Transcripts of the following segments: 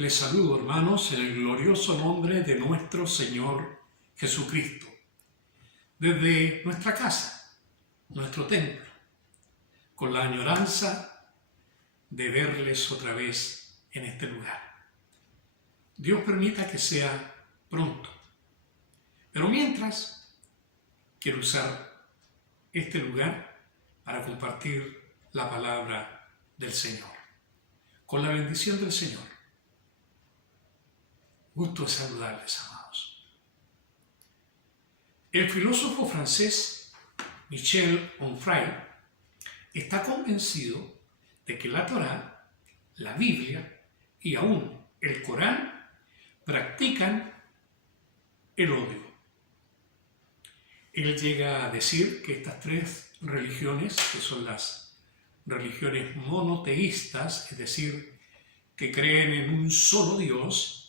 Les saludo, hermanos, en el glorioso nombre de nuestro Señor Jesucristo. Desde nuestra casa, nuestro templo, con la añoranza de verles otra vez en este lugar. Dios permita que sea pronto. Pero mientras, quiero usar este lugar para compartir la palabra del Señor. Con la bendición del Señor. Gusto de saludarles, amados. El filósofo francés Michel Onfray está convencido de que la Torá, la Biblia y aún el Corán practican el odio. Él llega a decir que estas tres religiones, que son las religiones monoteístas, es decir, que creen en un solo Dios,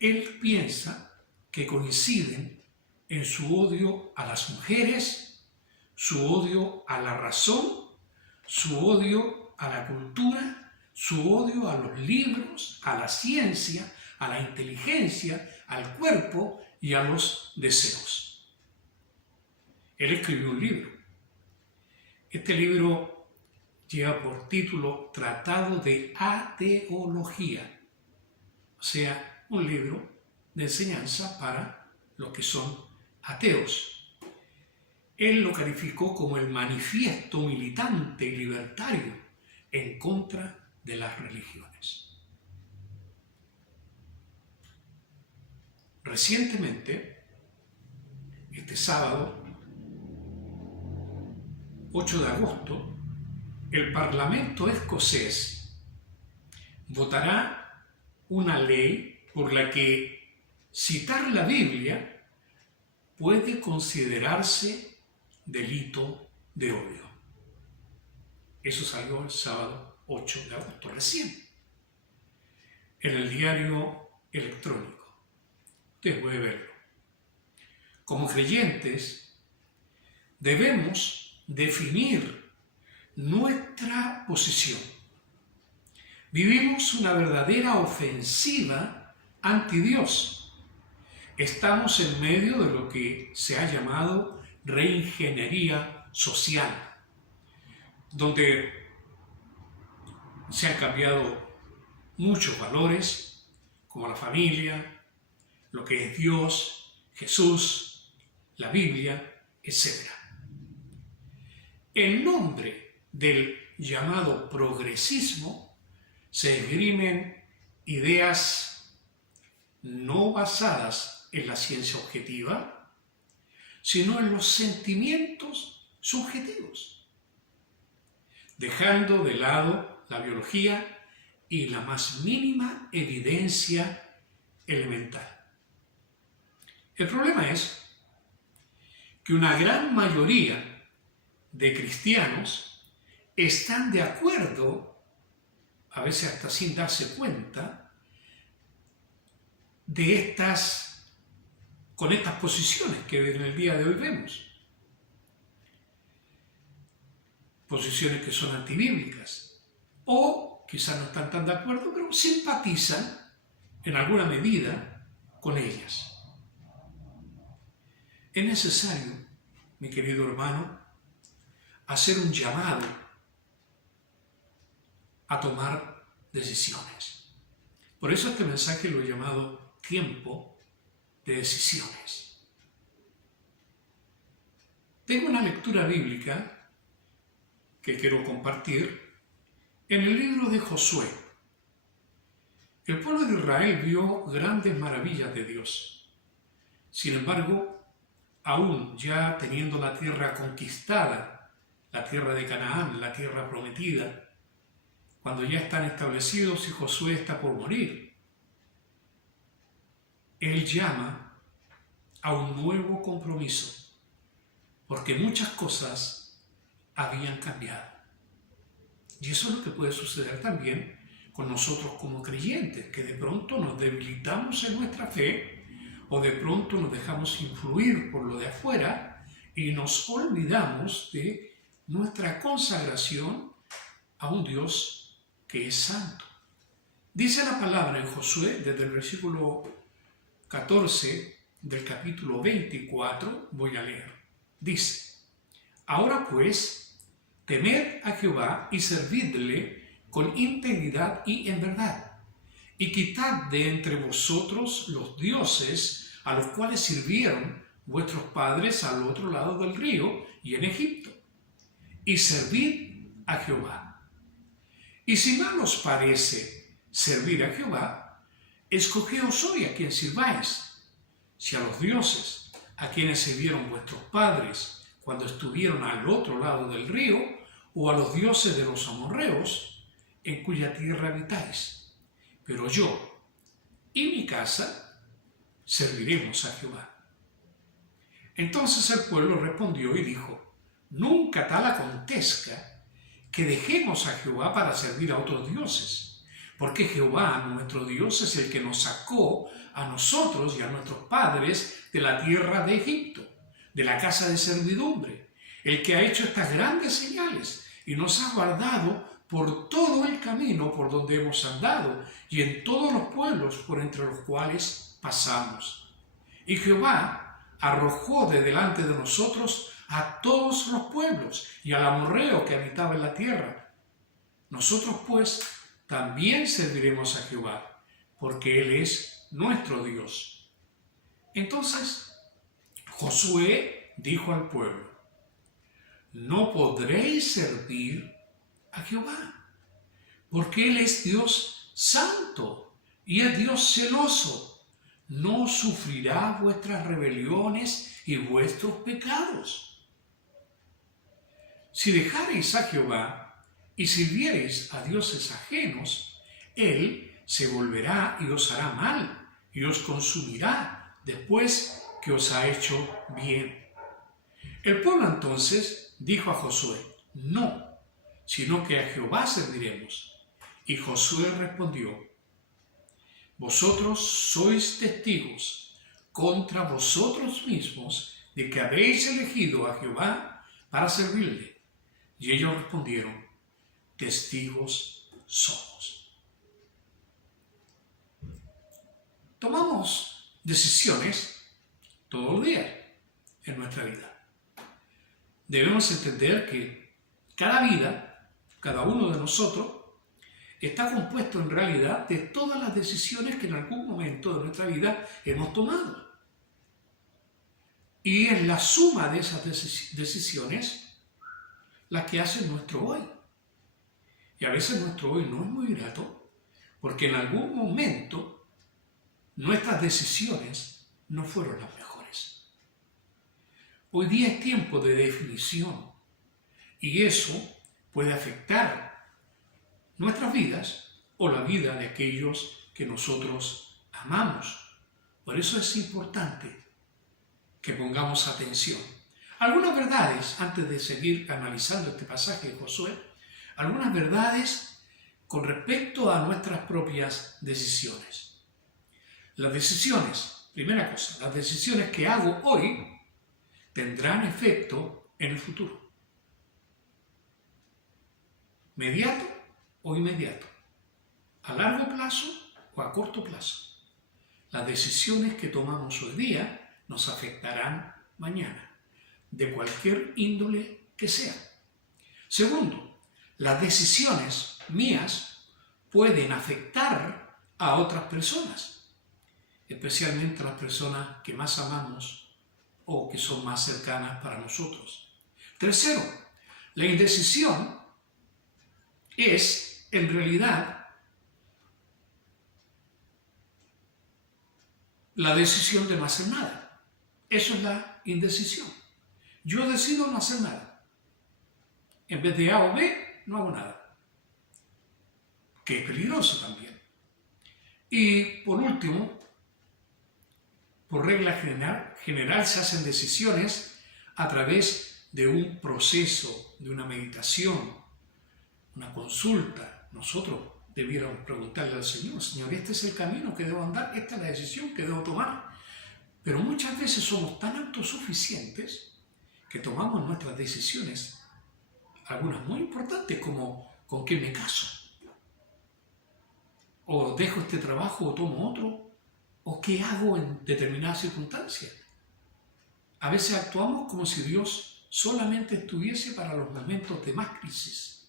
él piensa que coinciden en su odio a las mujeres, su odio a la razón, su odio a la cultura, su odio a los libros, a la ciencia, a la inteligencia, al cuerpo y a los deseos. Él escribió un libro. Este libro lleva por título Tratado de Ateología, o sea, un libro de enseñanza para los que son ateos. Él lo calificó como el manifiesto militante y libertario en contra de las religiones. Recientemente, este sábado, 8 de agosto, el Parlamento escocés votará una ley por la que citar la Biblia puede considerarse delito de odio. Eso salió el sábado 8 de agosto, recién, en el diario electrónico. Usted puede verlo. Como creyentes, debemos definir nuestra posición. Vivimos una verdadera ofensiva anti Dios. Estamos en medio de lo que se ha llamado reingeniería social, donde se han cambiado muchos valores, como la familia, lo que es Dios, Jesús, la Biblia, etc. En nombre del llamado progresismo se esgrimen ideas no basadas en la ciencia objetiva, sino en los sentimientos subjetivos, dejando de lado la biología y la más mínima evidencia elemental. El problema es que una gran mayoría de cristianos están de acuerdo, a veces hasta sin darse cuenta, con estas posiciones que en el día de hoy vemos. Posiciones que son antibíblicas, o quizás no están tan de acuerdo, pero simpatizan en alguna medida con ellas. Es necesario, mi querido hermano, hacer un llamado a tomar decisiones. Por eso este mensaje lo he llamado tiempo de decisiones. Tengo una lectura bíblica que quiero compartir en el libro de Josué. El pueblo de Israel vio grandes maravillas de Dios. Sin embargo, aún ya teniendo la tierra conquistada, la tierra de Canaán, la tierra prometida, cuando ya están establecidos y Josué está por morir, él llama a un nuevo compromiso, porque muchas cosas habían cambiado. Y eso es lo que puede suceder también con nosotros como creyentes, que de pronto nos debilitamos en nuestra fe, o de pronto nos dejamos influir por lo de afuera y nos olvidamos de nuestra consagración a un Dios que es santo, Dice la palabra en Josué, desde el versículo 14 del capítulo 24, voy a leer. Dice: Ahora pues, temed a Jehová y servidle con integridad y en verdad, y quitad de entre vosotros los dioses a los cuales sirvieron vuestros padres al otro lado del río y en Egipto, y servid a Jehová. Y si mal os parece servir a Jehová, escogeos hoy a quien sirváis, si a los dioses a quienes sirvieron vuestros padres cuando estuvieron al otro lado del río, o a los dioses de los amorreos, en cuya tierra habitáis. Pero yo y mi casa serviremos a Jehová. Entonces el pueblo respondió y dijo: Nunca tal acontezca que dejemos a Jehová para servir a otros dioses, porque Jehová, nuestro Dios, es el que nos sacó a nosotros y a nuestros padres de la tierra de Egipto, de la casa de servidumbre, el que ha hecho estas grandes señales y nos ha guardado por todo el camino por donde hemos andado y en todos los pueblos por entre los cuales pasamos. Y Jehová arrojó de delante de nosotros a todos los pueblos y al amorreo que habitaba en la tierra. Nosotros pues también serviremos a Jehová, porque Él es nuestro Dios. Entonces Josué dijo al pueblo: No podréis servir a Jehová, porque Él es Dios santo y es Dios celoso. No sufrirá vuestras rebeliones y vuestros pecados. Si dejareis a Jehová y sirviereis a dioses ajenos, Él se volverá y os hará mal, y os consumirá después que os ha hecho bien. El pueblo entonces dijo a Josué: No, sino que a Jehová serviremos. Y Josué respondió: Vosotros sois testigos contra vosotros mismos de que habéis elegido a Jehová para servirle. Y ellos respondieron: Testigos somos. Tomamos decisiones todos los días en nuestra vida. Debemos entender que cada vida, cada uno de nosotros, está compuesto en realidad de todas las decisiones que en algún momento de nuestra vida hemos tomado. Y es la suma de esas decisiones la que hace nuestro hoy. Y a veces nuestro hoy no es muy grato, porque en algún momento nuestras decisiones no fueron las mejores. Hoy día es tiempo de definición, y eso puede afectar nuestras vidas o la vida de aquellos que nosotros amamos. Por eso es importante que pongamos atención. Algunas verdades, antes de seguir analizando este pasaje de Josué, algunas verdades con respecto a nuestras propias decisiones. Las decisiones, primera cosa, las decisiones que hago hoy tendrán efecto en el futuro. ¿Mediato o inmediato? ¿A largo plazo o a corto plazo? Las decisiones que tomamos hoy día nos afectarán mañana, de cualquier índole que sea. Segundo, las decisiones mías pueden afectar a otras personas, especialmente a las personas que más amamos o que son más cercanas para nosotros. Tercero, la indecisión es, en realidad, la decisión de no hacer nada. Eso es la indecisión. Yo decido no hacer nada. En vez de A o B, no hago nada. Que es peligroso también. Y por último, por regla general se hacen decisiones a través de un proceso, de una meditación, una consulta. Nosotros debiéramos preguntarle al Señor: Señor, este es el camino que debo andar, esta es la decisión que debo tomar. Pero muchas veces somos tan autosuficientes que tomamos nuestras decisiones, algunas muy importantes, como ¿con qué me caso? ¿O dejo este trabajo o tomo otro? ¿O qué hago en determinadas circunstancias? A veces actuamos como si Dios solamente estuviese para los momentos de más crisis.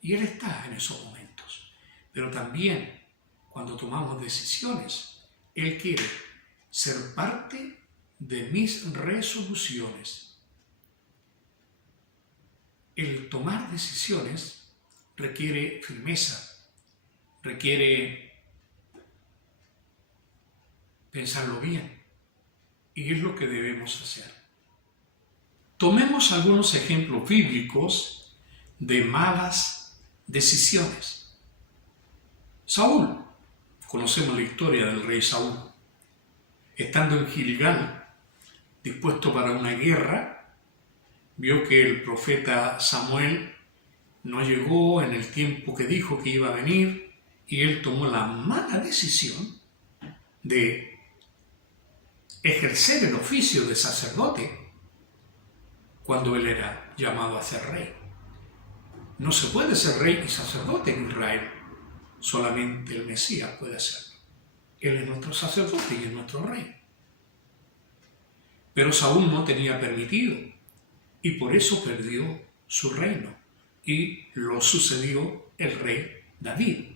Y Él está en esos momentos. Pero también cuando tomamos decisiones, Él quiere ser parte de mis resoluciones. El tomar decisiones requiere firmeza, requiere pensarlo bien, y es lo que debemos hacer. Tomemos algunos ejemplos bíblicos de malas decisiones. Saúl, conocemos la historia del rey Saúl. Estando en Gilgal, dispuesto para una guerra, vio que el profeta Samuel no llegó en el tiempo que dijo que iba a venir, y él tomó la mala decisión de ejercer el oficio de sacerdote cuando él era llamado a ser rey. No se puede ser rey y sacerdote en Israel, solamente el Mesías puede hacerlo. Él es nuestro sacerdote y es nuestro rey. Pero Saúl no tenía permitido, y por eso perdió su reino, y lo sucedió el rey David.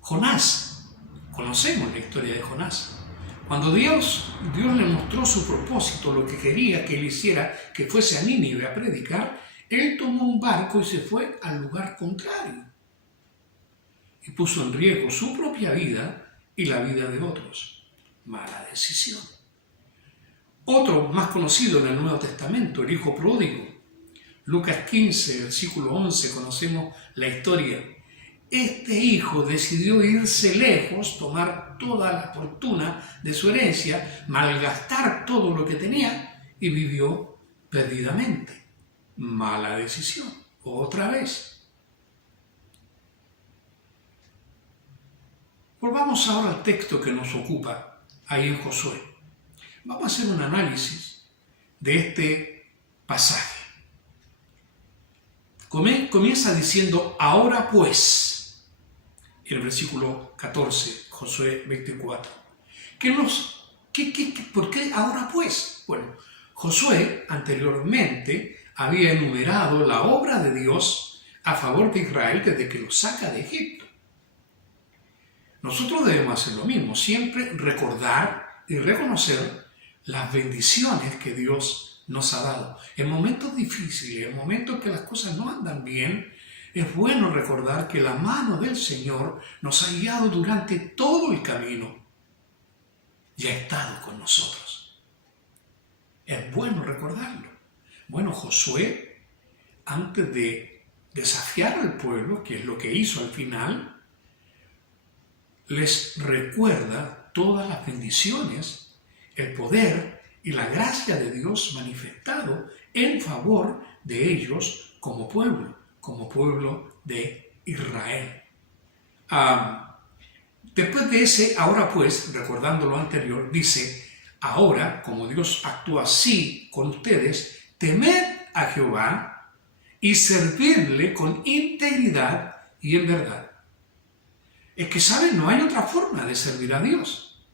Jonás, conocemos la historia de Jonás. Cuando Dios le mostró su propósito, lo que quería que él hiciera, que fuese a Nínive a predicar, él tomó un barco y se fue al lugar contrario. Y puso en riesgo su propia vida y la vida de otros. Mala decisión. Otro más conocido en el Nuevo Testamento, el hijo pródigo. Lucas 15, versículo 11, conocemos la historia. Este hijo decidió irse lejos, tomar toda la fortuna de su herencia, malgastar todo lo que tenía y vivió perdidamente. Mala decisión. Otra vez. Volvamos ahora al texto que nos ocupa ahí en Josué. Vamos a hacer un análisis de este pasaje. Comienza diciendo, ahora pues, en el versículo 14, Josué 24. ¿Por qué ahora pues? Bueno, Josué anteriormente había enumerado la obra de Dios a favor de Israel desde que lo saca de Egipto. Nosotros debemos hacer lo mismo, siempre recordar y reconocer las bendiciones que Dios nos ha dado. En momentos difíciles, en momentos que las cosas no andan bien, es bueno recordar que la mano del Señor nos ha guiado durante todo el camino y ha estado con nosotros. Es bueno recordarlo. Bueno, Josué, antes de desafiar al pueblo, que es lo que hizo al final, les recuerda todas las bendiciones, el poder y la gracia de Dios manifestado en favor de ellos como pueblo de Israel. Después de ese, ahora pues, recordando lo anterior, dice, ahora, como Dios actúa así con ustedes, temed a Jehová y servidle con integridad y en verdad. Es que, ¿saben? No hay otra forma de servir a Dios.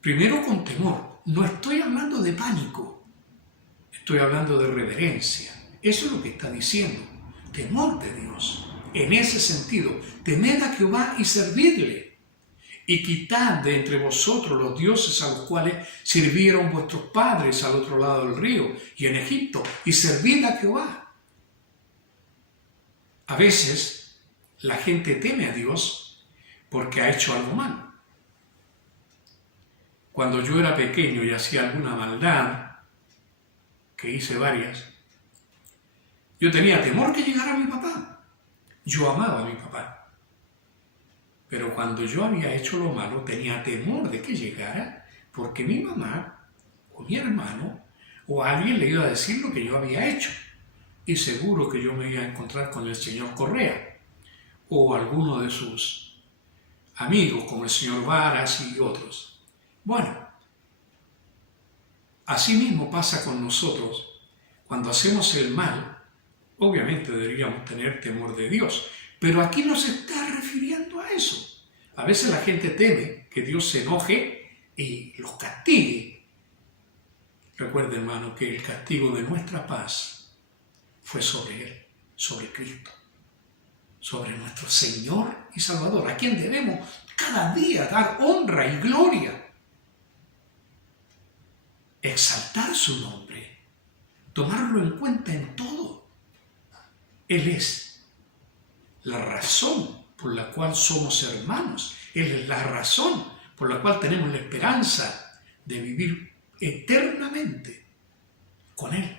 Primero con temor. No estoy hablando de pánico. Estoy hablando de reverencia. Eso es lo que está diciendo. Temor de Dios. En ese sentido, temed a Jehová y servidle. Y quitad de entre vosotros los dioses a los cuales sirvieron vuestros padres al otro lado del río y en Egipto, y servid a Jehová. A veces la gente teme a Dios porque ha hecho algo mal. Cuando yo era pequeño y hacía alguna maldad, que hice varias, yo tenía temor que llegara mi papá. Yo amaba a mi papá. Pero cuando yo había hecho lo malo, tenía temor de que llegara, porque mi mamá, o mi hermano, o alguien le iba a decir lo que yo había hecho. Y seguro que yo me iba a encontrar con el señor Correa, o alguno de sus amigos, como el señor Varas y otros. Bueno, así mismo pasa con nosotros. Cuando hacemos el mal, obviamente deberíamos tener temor de Dios, Pero aquí no se está refiriendo a eso. A veces la gente teme que Dios se enoje y los castigue. Recuerda, hermano, que el castigo de nuestra paz fue sobre Él, sobre Cristo, sobre nuestro Señor y Salvador, a quien debemos cada día dar honra y gloria, exaltar su nombre, tomarlo en cuenta en todo. Él es la razón por la cual somos hermanos. Él es la razón por la cual tenemos la esperanza de vivir eternamente con Él,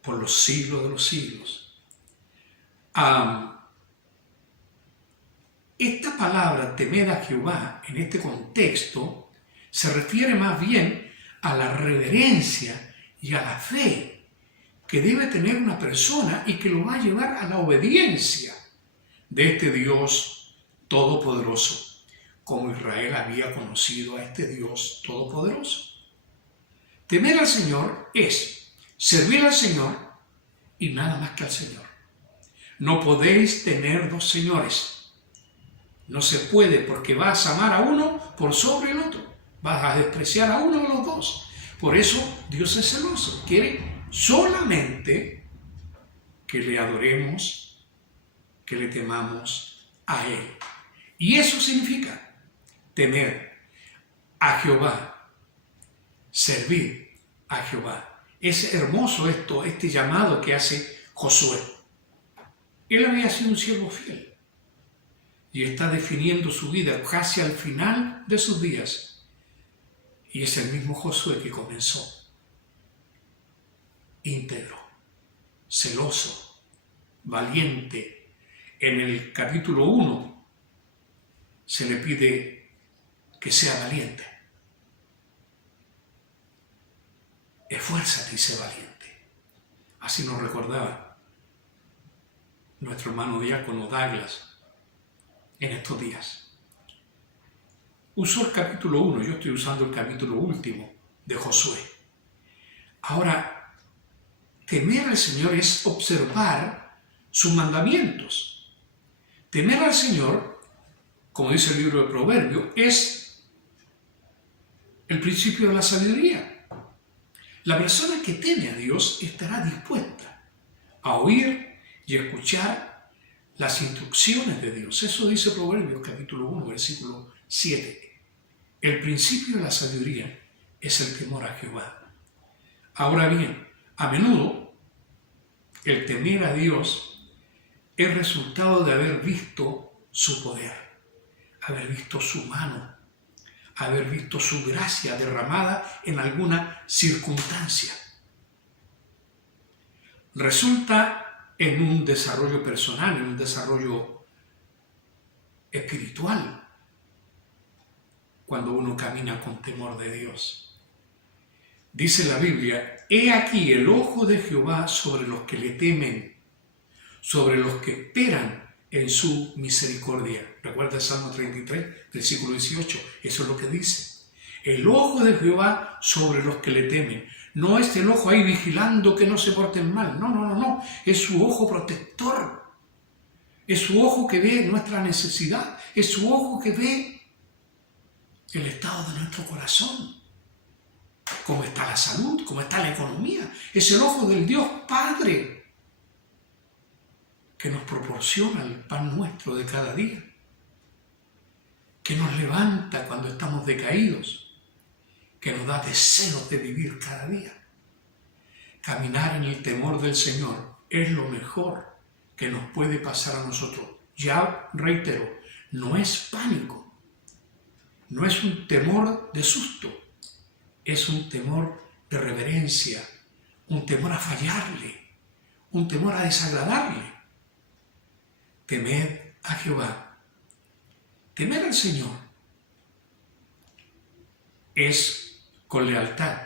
por los siglos de los siglos. Esta palabra, temer a Jehová, en este contexto, se refiere más bien a la reverencia y a la fe que debe tener una persona y que lo va a llevar a la obediencia de este Dios todopoderoso, como Israel había conocido a este Dios todopoderoso. Temer al Señor es servir al Señor y nada más que al Señor. No podéis tener dos señores. No se puede, porque vas a amar a uno por sobre el otro. Vas a despreciar a uno de los dos. Por eso Dios es celoso. Quiere solamente que le adoremos, que le temamos a Él. Y eso significa temer a Jehová, servir a Jehová. Es hermoso este llamado que hace Josué. Él había sido un siervo fiel y está definiendo su vida casi al final de sus días. Y es el mismo Josué que comenzó íntegro, celoso, valiente. En el capítulo 1 se le pide que sea valiente. Esfuérzate y sé valiente. Así nos recordaba nuestro hermano diácono Douglas en estos días. Usó el capítulo 1, yo estoy usando el capítulo último de Josué. Ahora, temer al Señor es observar sus mandamientos. Temer al Señor, como dice el libro de Proverbios, es el principio de la sabiduría. La persona que teme a Dios estará dispuesta a oír y escuchar las instrucciones de Dios. Eso dice Proverbios capítulo 1, versículo 7. El principio de la sabiduría es el temor a Jehová. Ahora bien, a menudo el temer a Dios es resultado de haber visto su poder, haber visto su mano, haber visto su gracia derramada en alguna circunstancia. Resulta en un desarrollo personal, en un desarrollo espiritual, cuando uno camina con temor de Dios. Dice la Biblia: he aquí el ojo de Jehová sobre los que le temen, sobre los que esperan en su misericordia. Recuerda el Salmo 33, versículo 18, eso es lo que dice. El ojo de Jehová sobre los que le temen. No es el ojo ahí vigilando que no se porten mal. No. Es su ojo protector. Es su ojo que ve nuestra necesidad. Es su ojo que ve el estado de nuestro corazón. Cómo está la salud, cómo está la economía. Es el ojo del Dios Padre que nos proporciona el pan nuestro de cada día. Que nos levanta cuando estamos decaídos. Que nos da deseos de vivir cada día. Caminar en el temor del Señor es lo mejor que nos puede pasar a nosotros. Ya reitero, no es pánico, no es un temor de susto, es un temor de reverencia, un temor a fallarle, un temor a desagradarle. Temed a Jehová. Temer al Señor es con lealtad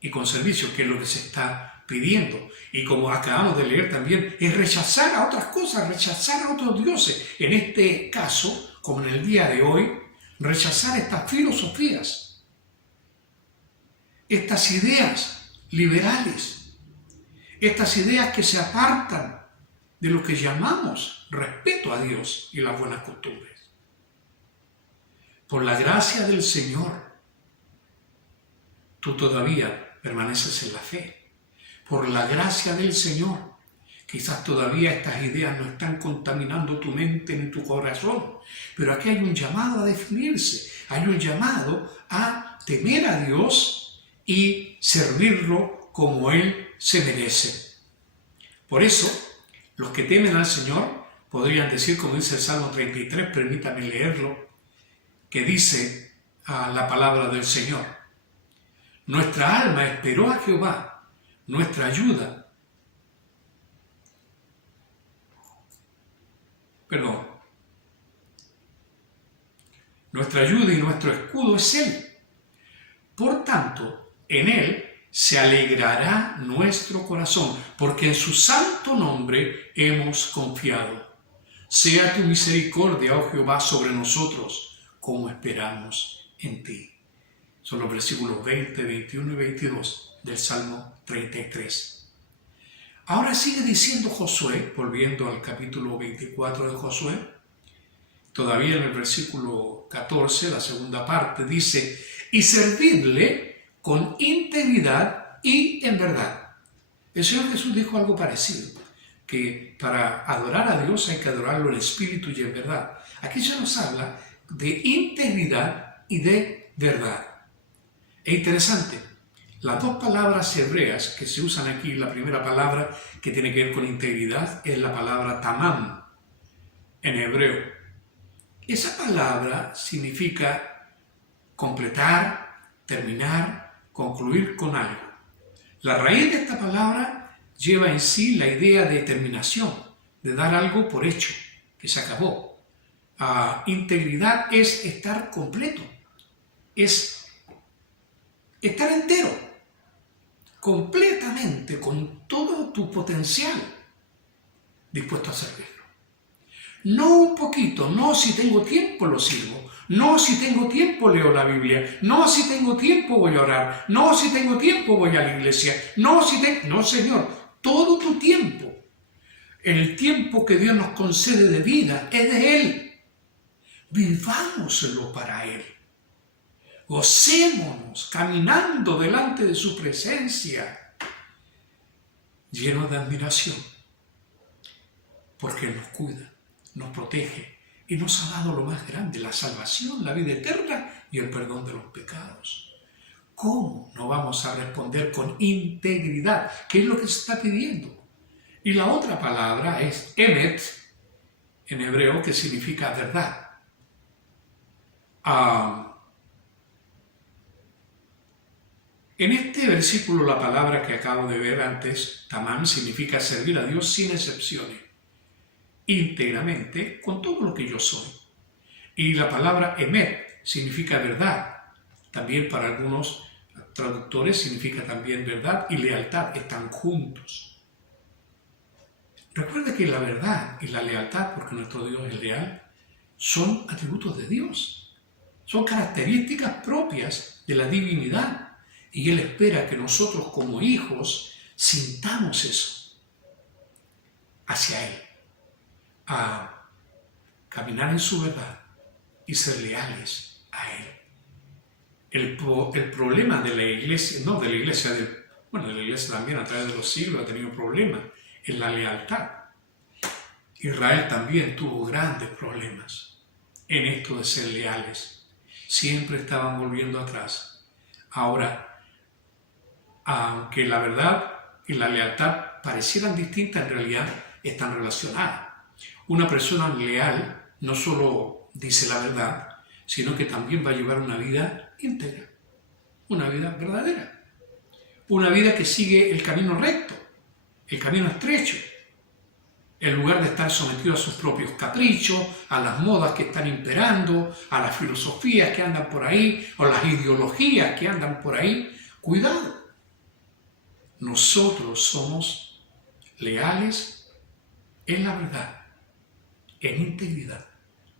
y con servicio, que es lo que se está pidiendo. Y como acabamos de leer también, es rechazar a otras cosas, rechazar a otros dioses. En este caso, como en el día de hoy, rechazar estas filosofías, estas ideas liberales, estas ideas que se apartan de lo que llamamos respeto a Dios y las buenas costumbres. Por la gracia del Señor, tú todavía permaneces en la fe. Por la gracia del Señor, quizás todavía estas ideas no están contaminando tu mente ni tu corazón, pero aquí hay un llamado a definirse, hay un llamado a temer a Dios y servirlo como Él se merece. Por eso, los que temen al Señor podrían decir, como dice el Salmo 33, permítame leerlo, que dice la palabra del Señor: nuestra alma esperó a Jehová, nuestra ayuda. Nuestra ayuda y nuestro escudo es Él. Por tanto, en Él se alegrará nuestro corazón, porque en su santo nombre hemos confiado. Sea tu misericordia, oh Jehová, sobre nosotros, como esperamos en ti. Son los versículos 20, 21 y 22 del Salmo 33. Ahora sigue diciendo Josué, volviendo al capítulo 24 de Josué, todavía en el versículo 14, la segunda parte, dice: y servidle con integridad y en verdad. El Señor Jesús dijo algo parecido, que para adorar a Dios hay que adorarlo en espíritu y en verdad. Aquí se nos habla de integridad y de verdad. Es interesante, las dos palabras hebreas que se usan aquí, la primera palabra que tiene que ver con integridad es la palabra tamam en hebreo. Esa palabra significa completar, terminar, concluir con algo. La raíz de esta palabra lleva en sí la idea de terminación, de dar algo por hecho, que se acabó. Integridad es estar completo, es estar entero, completamente, con todo tu potencial, dispuesto a servirlo. No un poquito, no si tengo tiempo lo sirvo, no si tengo tiempo leo la Biblia, no si tengo tiempo voy a orar, no si tengo tiempo voy a la iglesia, no Señor, todo tu tiempo. El tiempo que Dios nos concede de vida es de Él. Vivámoslo para Él. Gocémonos caminando delante de su presencia, llenos de admiración, porque Él nos cuida, nos protege y nos ha dado lo más grande, la salvación, la vida eterna y el perdón de los pecados. ¿Cómo no vamos a responder con integridad? ¿Qué es lo que se está pidiendo? Y la otra palabra es emet, en hebreo, que significa verdad. En este versículo la palabra que acabo de ver antes, tamam, significa servir a Dios sin excepciones, íntegramente, con todo lo que yo soy. Y la palabra emet significa verdad. También para algunos traductores significa también verdad y lealtad, están juntos. Recuerda que la verdad y la lealtad, porque nuestro Dios es leal, son atributos de Dios. Son características propias de la divinidad. Y Él espera que nosotros como hijos sintamos eso hacia Él. A caminar en su verdad y ser leales a Él. El problema de la iglesia, de la iglesia también a través de los siglos ha tenido problemas en la lealtad. Israel también tuvo grandes problemas en esto de ser leales. Siempre estaban volviendo atrás. Ahora, aunque la verdad y la lealtad parecieran distintas, en realidad están relacionadas. Una persona leal no solo dice la verdad, sino que también va a llevar una vida íntegra, una vida verdadera, una vida que sigue el camino recto, el camino estrecho, en lugar de estar sometido a sus propios caprichos, a las modas que están imperando, a las filosofías que andan por ahí, o las ideologías que andan por ahí. Cuidado, nosotros somos leales en la verdad, en integridad,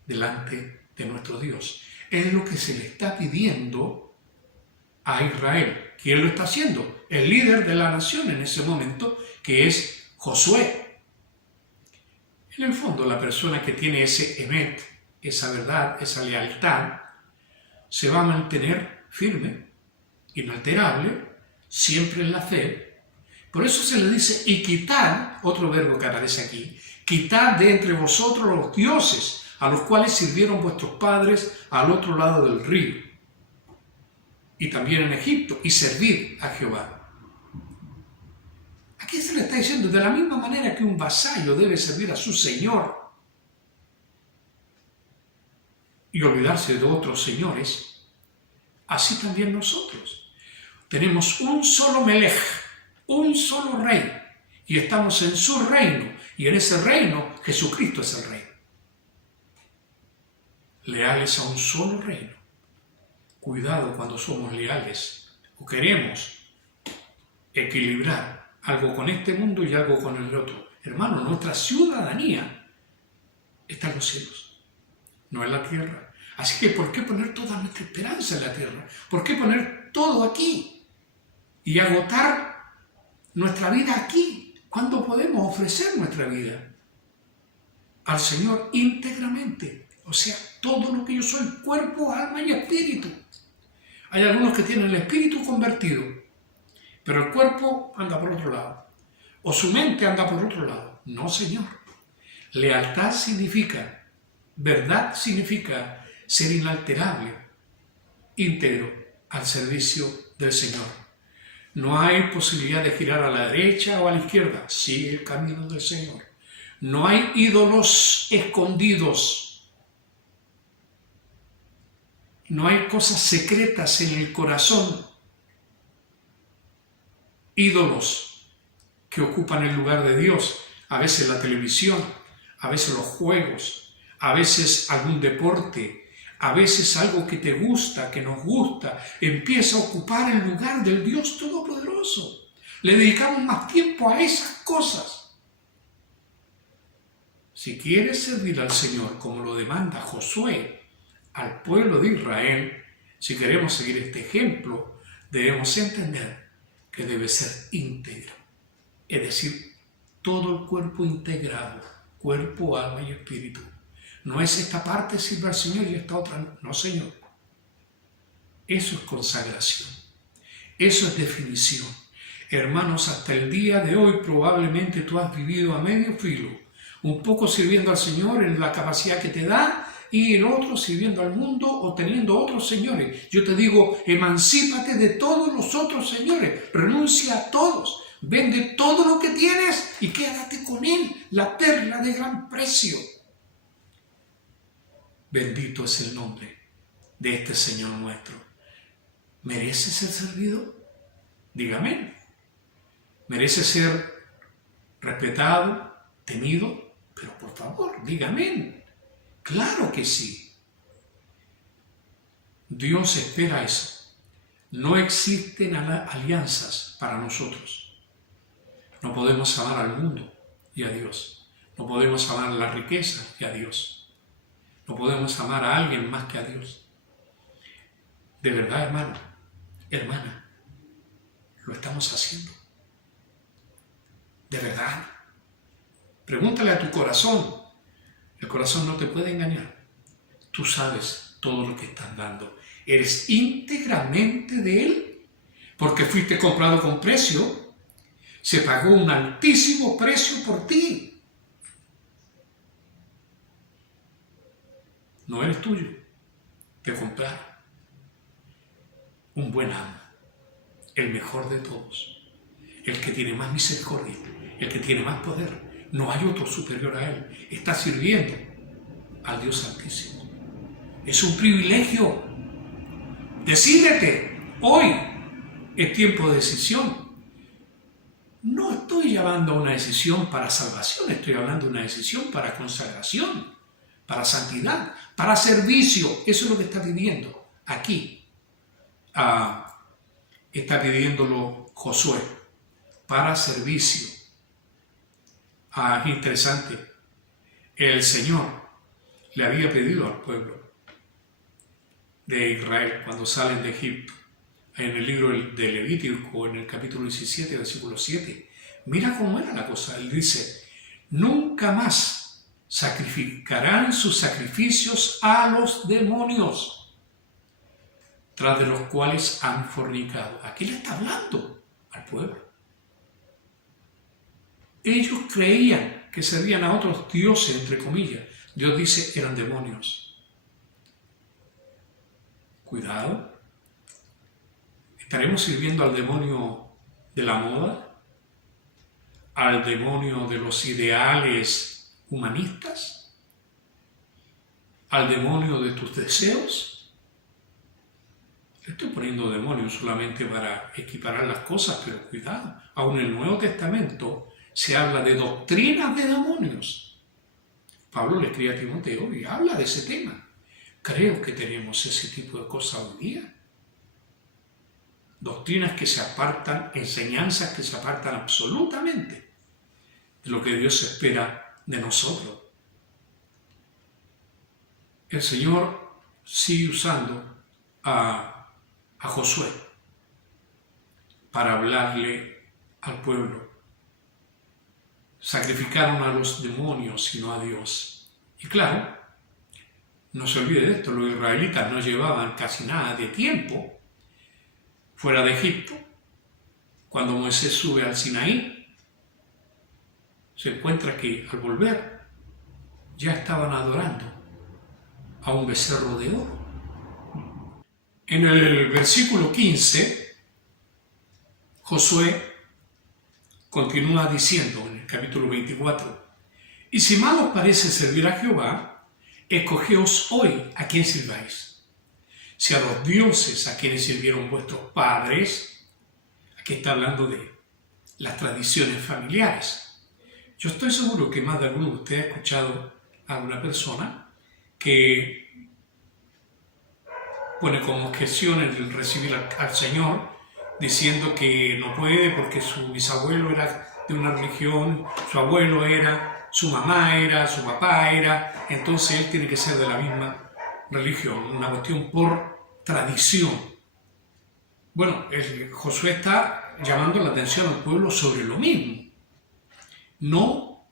delante de nuestro Dios. Es lo que se le está pidiendo a Israel. ¿Quién lo está haciendo? El líder de la nación en ese momento, que es Josué. En el fondo, la persona que tiene ese emet, esa verdad, esa lealtad, se va a mantener firme, inalterable, siempre en la fe. Por eso se le dice, y quitad, otro verbo que aparece aquí, quitad de entre vosotros los dioses a los cuales sirvieron vuestros padres al otro lado del río, y también en Egipto, y servid a Jehová. Aquí se le está diciendo, de la misma manera que un vasallo debe servir a su señor y olvidarse de otros señores, así también nosotros. Tenemos un solo Melech, un solo rey, y estamos en su reino, y en ese reino Jesucristo es el rey. Leales a un solo reino. Cuidado cuando somos leales o queremos equilibrar algo con este mundo y algo con el otro. Hermano, nuestra ciudadanía está en los cielos, no en la tierra. Así que, ¿por qué poner toda nuestra esperanza en la tierra? ¿Por qué poner todo aquí y agotar nuestra vida aquí? ¿Cuándo podemos ofrecer nuestra vida al Señor íntegramente? O sea, todo lo que yo soy, cuerpo, alma y espíritu. Hay algunos que tienen el espíritu convertido, pero el cuerpo anda por otro lado, o su mente anda por otro lado. No, Señor. Lealtad significa, verdad significa ser inalterable, íntegro al servicio del Señor. No hay posibilidad de girar a la derecha o a la izquierda. Sigue el camino del Señor. No hay ídolos escondidos. No hay cosas secretas en el corazón. Ídolos que ocupan el lugar de Dios. A veces la televisión, a veces los juegos, a veces algún deporte, a veces algo que te gusta, que nos gusta, empieza a ocupar el lugar del Dios Todopoderoso. Le dedicamos más tiempo a esas cosas. Si quieres servir al Señor como lo demanda Josué al pueblo de Israel, si queremos seguir este ejemplo, debemos entender que debe ser íntegro, es decir, todo el cuerpo integrado, cuerpo, alma y espíritu. No es esta parte sirve al Señor y esta otra no, Señor. Eso es consagración, eso es definición. Hermanos, hasta el día de hoy probablemente tú has vivido a medio filo, un poco sirviendo al Señor en la capacidad que te da, y el otro sirviendo al mundo o teniendo otros señores. Yo te digo, emancípate de todos los otros señores, renuncia a todos, vende todo lo que tienes y quédate con Él, la perla de gran precio. Bendito es el nombre de este Señor nuestro. ¿Merece ser servido? Dígame. ¿Merece ser respetado, temido? Pero por favor, dígame. Claro que sí. Dios espera eso. No existen alianzas para nosotros. No podemos amar al mundo y a Dios. No podemos amar la riqueza y a Dios. No podemos amar a alguien más que a Dios. De verdad, hermano, hermana, lo estamos haciendo. De verdad. Pregúntale a tu corazón. El corazón no te puede engañar. Tú sabes todo lo que estás dando. Eres íntegramente de Él, porque fuiste comprado con precio. Se pagó un altísimo precio por ti. No eres tuyo. Te compraron. Un buen amo. El mejor de todos. El que tiene más misericordia. El que tiene más poder. No hay otro superior a Él. Está sirviendo al Dios Altísimo. Es un privilegio. Decídete, hoy es tiempo de decisión. No estoy llamando a una decisión para salvación, estoy hablando de una decisión para consagración, para santidad, para servicio. Eso es lo que está pidiendo aquí. Está pidiéndolo Josué, para servicio. Es interesante, el Señor le había pedido al pueblo de Israel cuando salen de Egipto, en el libro de Levítico, en el capítulo 17, versículo 7, mira cómo era la cosa. Él dice, nunca más sacrificarán sus sacrificios a los demonios, tras de los cuales han fornicado. ¿A qué le está hablando? Al pueblo. Ellos creían que servían a otros dioses, entre comillas. Dios dice, eran demonios. Cuidado. ¿Estaremos sirviendo al demonio de la moda? ¿Al demonio de los ideales humanistas? ¿Al demonio de tus deseos? Estoy poniendo demonio solamente para equiparar las cosas, pero cuidado. Aún en el Nuevo Testamento se habla de doctrinas de demonios. Pablo le escribe a Timoteo y habla de ese tema. Creo que tenemos ese tipo de cosas hoy día. Doctrinas que se apartan, enseñanzas que se apartan absolutamente de lo que Dios espera de nosotros. El Señor sigue usando a Josué para hablarle al pueblo. Sacrificaron a los demonios y no a Dios. Y claro, no se olvide de esto, los israelitas no llevaban casi nada de tiempo fuera de Egipto. Cuando Moisés sube al Sinaí, se encuentra que al volver ya estaban adorando a un becerro de oro. En el versículo 15, Josué continúa diciendo en el capítulo 24, y si mal os parece servir a Jehová, escogeos hoy a quién sirváis. Si a los dioses a quienes sirvieron vuestros padres, aquí está hablando de las tradiciones familiares. Yo estoy seguro que más de alguno de ustedes ha escuchado a una persona que pone como objeción el recibir al Señor, diciendo que no puede porque su bisabuelo era de una religión, su abuelo era, su mamá era, su papá era, entonces él tiene que ser de la misma religión, una cuestión por tradición. Bueno, Josué está llamando la atención al pueblo sobre lo mismo. No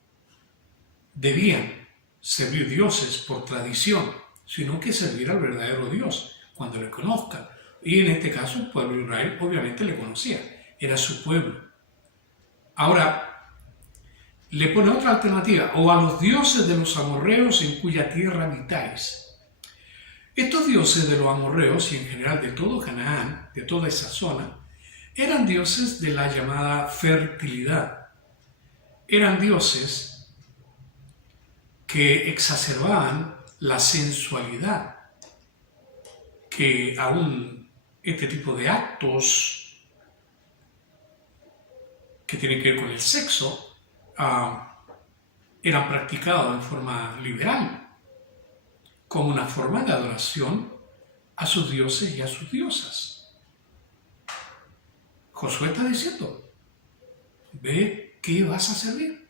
debían servir dioses por tradición, sino que servir al verdadero Dios cuando le conozcan. Y en este caso el pueblo de Israel obviamente le conocía, era su pueblo. Ahora, le pone otra alternativa, o a los dioses de los amorreos en cuya tierra habitáis. Estos dioses de los amorreos, y en general de todo Canaán, de toda esa zona, eran dioses de la llamada fertilidad. Eran dioses que exacerbaban la sensualidad, que aún este tipo de actos que tienen que ver con el sexo eran practicados en forma liberal, como una forma de adoración a sus dioses y a sus diosas. Josué está diciendo, ve qué vas a servir,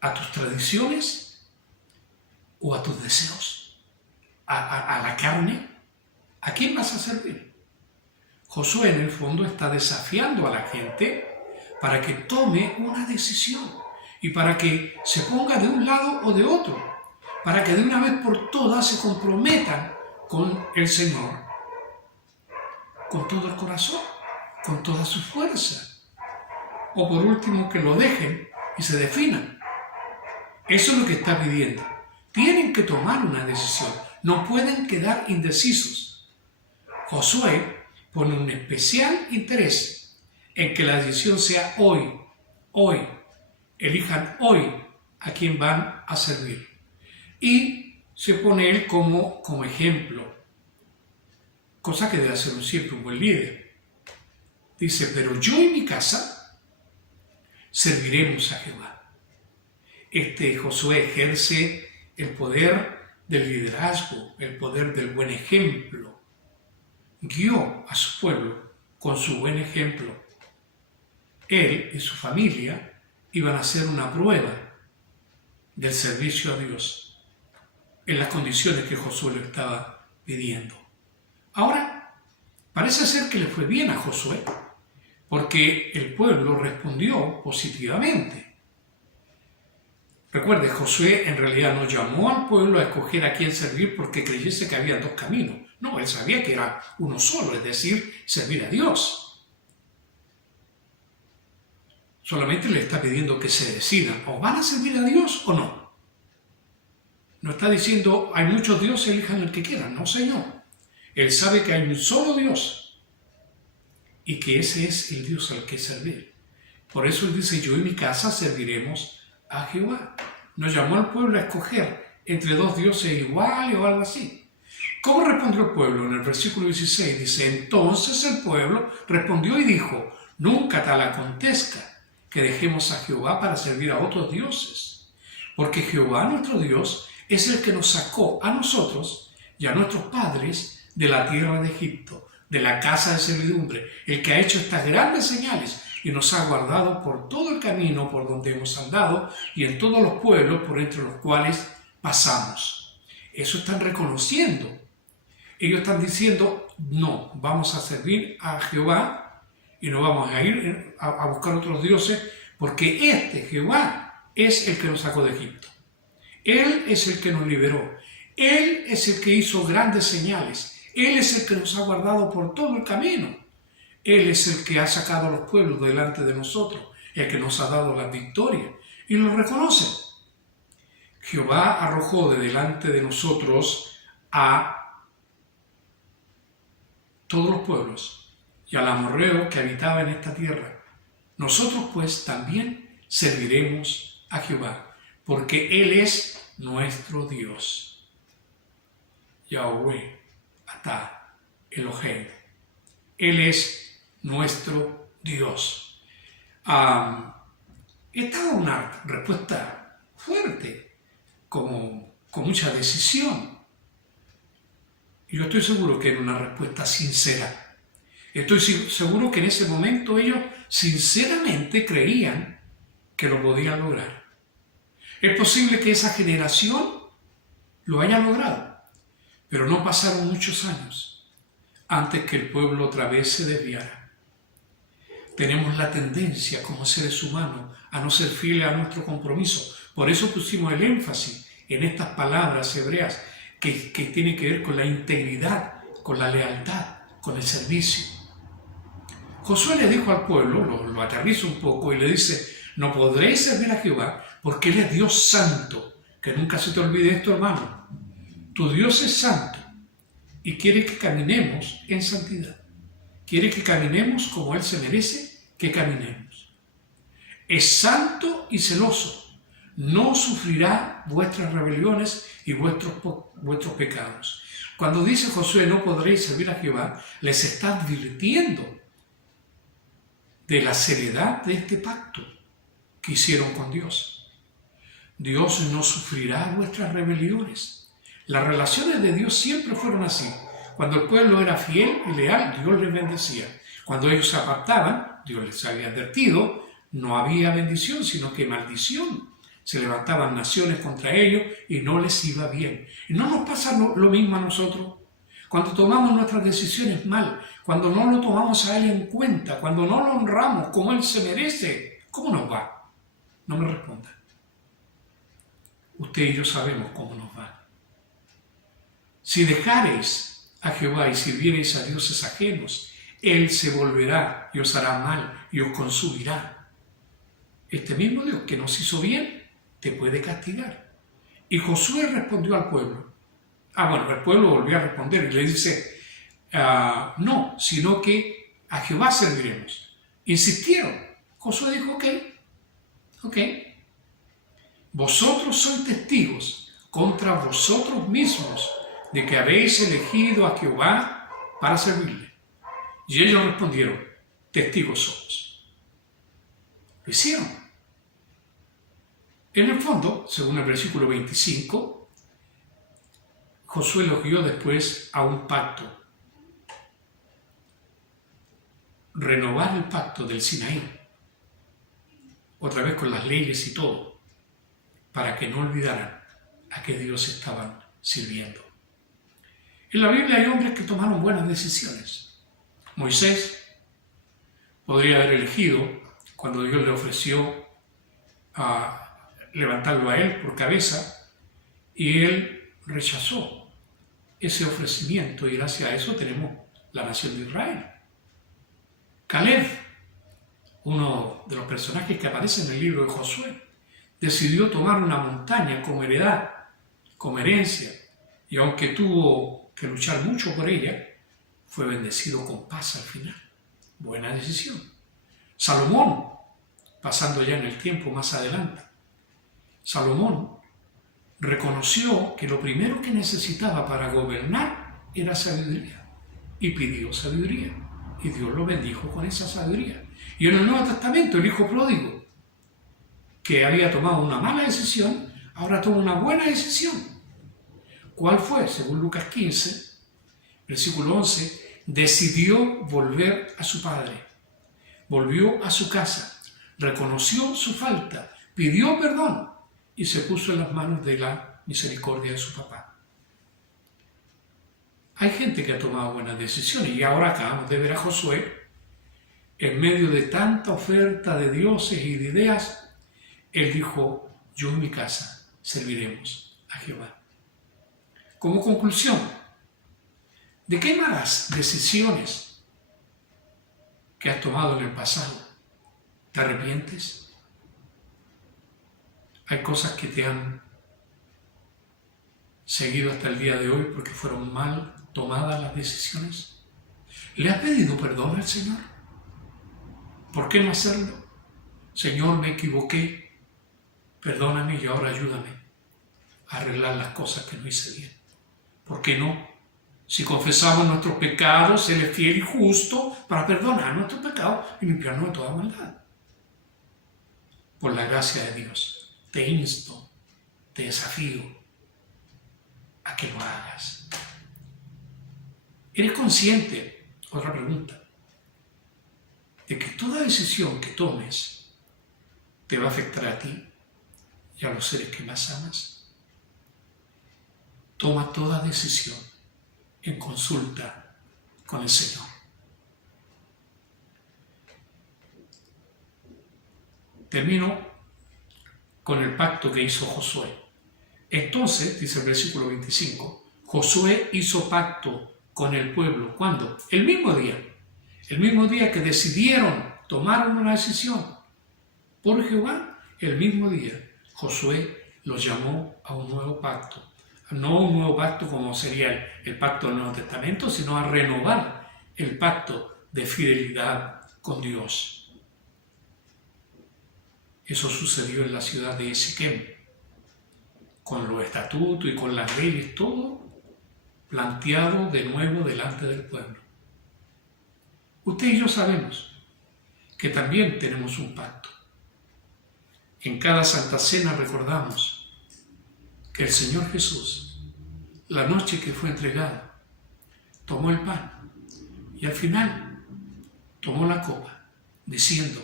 a tus tradiciones o a tus deseos, a la carne. ¿A quién vas a servir? Josué en el fondo está desafiando a la gente para que tome una decisión y para que se ponga de un lado o de otro, para que de una vez por todas se comprometan con el Señor, con todo el corazón, con toda su fuerza, o por último que lo dejen y se definan. Eso es lo que está pidiendo. Tienen que tomar una decisión, no pueden quedar indecisos. Josué pone un especial interés en que la decisión sea hoy. Elijan hoy a quién van a servir. Y se pone él como ejemplo, cosa que debe hacer siempre un buen líder. Dice, pero yo y mi casa serviremos a Jehová. Josué ejerce el poder del liderazgo, el poder del buen ejemplo. Guió a su pueblo con su buen ejemplo. Él y su familia iban a hacer una prueba del servicio a Dios en las condiciones que Josué le estaba pidiendo. Ahora, parece ser que le fue bien a Josué, porque el pueblo respondió positivamente. Recuerde, Josué en realidad no llamó al pueblo a escoger a quién servir porque creyese que había dos caminos. No, él sabía que era uno solo, es decir, servir a Dios. Solamente le está pidiendo que se decidan, o van a servir a Dios o no. No está diciendo, hay muchos dioses, elijan el que quieran. No, Señor. Él sabe que hay un solo Dios y que ese es el Dios al que servir. Por eso él dice, yo y mi casa serviremos a Jehová. Nos llamó al pueblo a escoger entre dos dioses iguales o algo así. ¿Cómo respondió el pueblo? En el versículo 16 dice, entonces el pueblo respondió y dijo, nunca tal acontezca que dejemos a Jehová para servir a otros dioses. Porque Jehová nuestro Dios es el que nos sacó a nosotros y a nuestros padres de la tierra de Egipto, de la casa de servidumbre, el que ha hecho estas grandes señales y nos ha guardado por todo el camino por donde hemos andado y en todos los pueblos por entre los cuales pasamos. Eso están reconociendo. Ellos están diciendo, no, vamos a servir a Jehová y no vamos a ir a buscar otros dioses porque este Jehová es el que nos sacó de Egipto. Él es el que nos liberó. Él es el que hizo grandes señales. Él es el que nos ha guardado por todo el camino. Él es el que ha sacado a los pueblos delante de nosotros, el que nos ha dado la victoria. Y lo reconocen. Jehová arrojó de delante de nosotros a todos los pueblos y al amorreo que habitaba en esta tierra. Nosotros pues también serviremos a Jehová, porque Él es nuestro Dios. Yahweh, Atá, Elohim. Él es nuestro Dios. Esta es una respuesta fuerte, con mucha decisión. Yo estoy seguro que era una respuesta sincera. Estoy seguro que en ese momento ellos sinceramente creían que lo podían lograr. Es posible que esa generación lo haya logrado, pero no pasaron muchos años antes que el pueblo otra vez se desviara. Tenemos la tendencia como seres humanos a no ser fieles a nuestro compromiso. Por eso pusimos el énfasis en estas palabras hebreas que tiene que ver con la integridad, con la lealtad, con el servicio. Josué le dijo al pueblo, lo aterriza un poco y le dice, no podréis servir a Jehová porque Él es Dios santo. Que nunca se te olvide esto, hermano. Tu Dios es santo y quiere que caminemos en santidad. Quiere que caminemos como Él se merece que caminemos. Es santo y celoso. No sufrirá vuestras rebeliones y vuestros pecados. Cuando dice Josué, no podréis servir a Jehová, les está advirtiendo de la seriedad de este pacto que hicieron con Dios. Dios no sufrirá vuestras rebeliones. Las relaciones de Dios siempre fueron así. Cuando el pueblo era fiel y leal, Dios les bendecía. Cuando ellos se apartaban, Dios les había advertido, no había bendición, sino que maldición. Se levantaban naciones contra ellos y no les iba bien. Y no nos pasa lo mismo a nosotros. Cuando tomamos nuestras decisiones mal, cuando no lo tomamos a Él en cuenta, cuando no lo honramos como Él se merece, ¿cómo nos va? No me responda. Usted y yo sabemos cómo nos va. Si dejareis a Jehová y sirviereis a dioses ajenos, Él se volverá y os hará mal y os consumirá. Este mismo Dios que nos hizo bien, te puede castigar. Y Josué respondió al pueblo. El pueblo volvió a responder y le dice, no, sino que a Jehová serviremos. Insistieron. Josué dijo, ok. Vosotros sois testigos contra vosotros mismos de que habéis elegido a Jehová para servirle. Y ellos respondieron, testigos somos. Lo hicieron. En el fondo, según el versículo 25, Josué los guió después a un pacto. Renovar el pacto del Sinaí, otra vez con las leyes y todo, para que no olvidaran a qué Dios estaban sirviendo. En la Biblia hay hombres que tomaron buenas decisiones. Moisés podría haber elegido, cuando Dios le ofreció levantarlo a él por cabeza, y él rechazó ese ofrecimiento, y gracias a eso tenemos la nación de Israel. Caleb, uno de los personajes que aparece en el libro de Josué, decidió tomar una montaña como heredad, como herencia, y aunque tuvo que luchar mucho por ella, fue bendecido con paz al final. Buena decisión. Salomón, pasando ya en el tiempo más adelante, Salomón reconoció que lo primero que necesitaba para gobernar era sabiduría, y pidió sabiduría, y Dios lo bendijo con esa sabiduría. Y en el Nuevo Testamento, el hijo pródigo, que había tomado una mala decisión, ahora toma una buena decisión. ¿Cuál fue? Según Lucas 15, versículo 11, decidió volver a su padre, volvió a su casa, reconoció su falta, pidió perdón y se puso en las manos de la misericordia de su papá. Hay gente que ha tomado buenas decisiones, y ahora acabamos de ver a Josué, en medio de tanta oferta de dioses y de ideas, él dijo: yo y mi casa serviremos a Jehová. Como conclusión, ¿de qué malas decisiones que has tomado en el pasado te arrepientes? Hay cosas que te han seguido hasta el día de hoy porque fueron mal tomadas las decisiones. ¿Le has pedido perdón al Señor? ¿Por qué no hacerlo? Señor, me equivoqué, perdóname y ahora ayúdame a arreglar las cosas que no hice bien. ¿Por qué no? Si confesamos nuestros pecados, Él es fiel y justo para perdonar nuestros pecados y limpiarnos de toda maldad. Por la gracia de Dios, te insto, te desafío a que lo hagas. ¿Eres consciente? Otra pregunta. De que toda decisión que tomes te va a afectar a ti y a los seres que más amas. Toma toda decisión en consulta con el Señor. Termino con el pacto que hizo Josué. Entonces, dice el versículo 25, Josué hizo pacto con el pueblo. ¿Cuándo? El mismo día que decidieron, tomaron una decisión por Jehová, el mismo día Josué los llamó a un nuevo pacto. No un nuevo pacto como sería el pacto del Nuevo Testamento, sino a renovar el pacto de fidelidad con Dios. Eso sucedió en la ciudad de Siquem, con los estatutos y con las leyes, todo planteado de nuevo delante del pueblo. Usted y yo sabemos que también tenemos un pacto. En cada Santa Cena recordamos que el Señor Jesús, la noche que fue entregado, tomó el pan y al final tomó la copa, diciendo: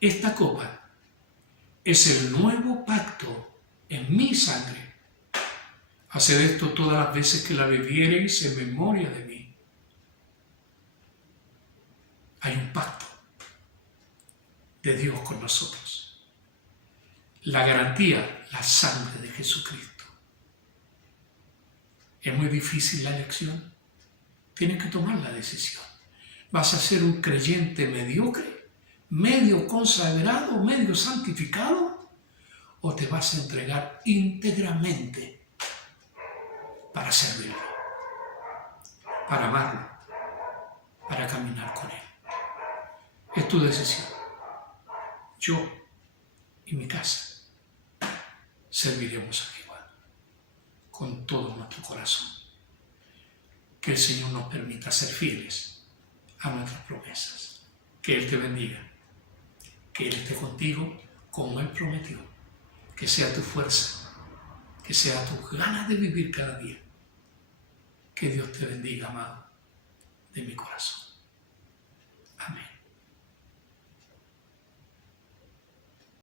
esta copa es el nuevo pacto en mi sangre. Haced esto todas las veces que la bebiereis en memoria de mí. Hay un pacto de Dios con nosotros. La garantía, la sangre de Jesucristo. ¿Es muy difícil la elección? Tienes que tomar la decisión. ¿Vas a ser un creyente mediocre, medio consagrado, medio santificado? ¿O te vas a entregar íntegramente para servirlo, para amarlo, para caminar con Él? Es tu decisión. Yo y mi casa serviremos a Jehová con todo nuestro corazón. Que el Señor nos permita ser fieles a nuestras promesas. Que Él te bendiga. Que Él esté contigo como Él prometió. Que sea tu fuerza. Que sea tus ganas de vivir cada día. Que Dios te bendiga, amado, de mi corazón.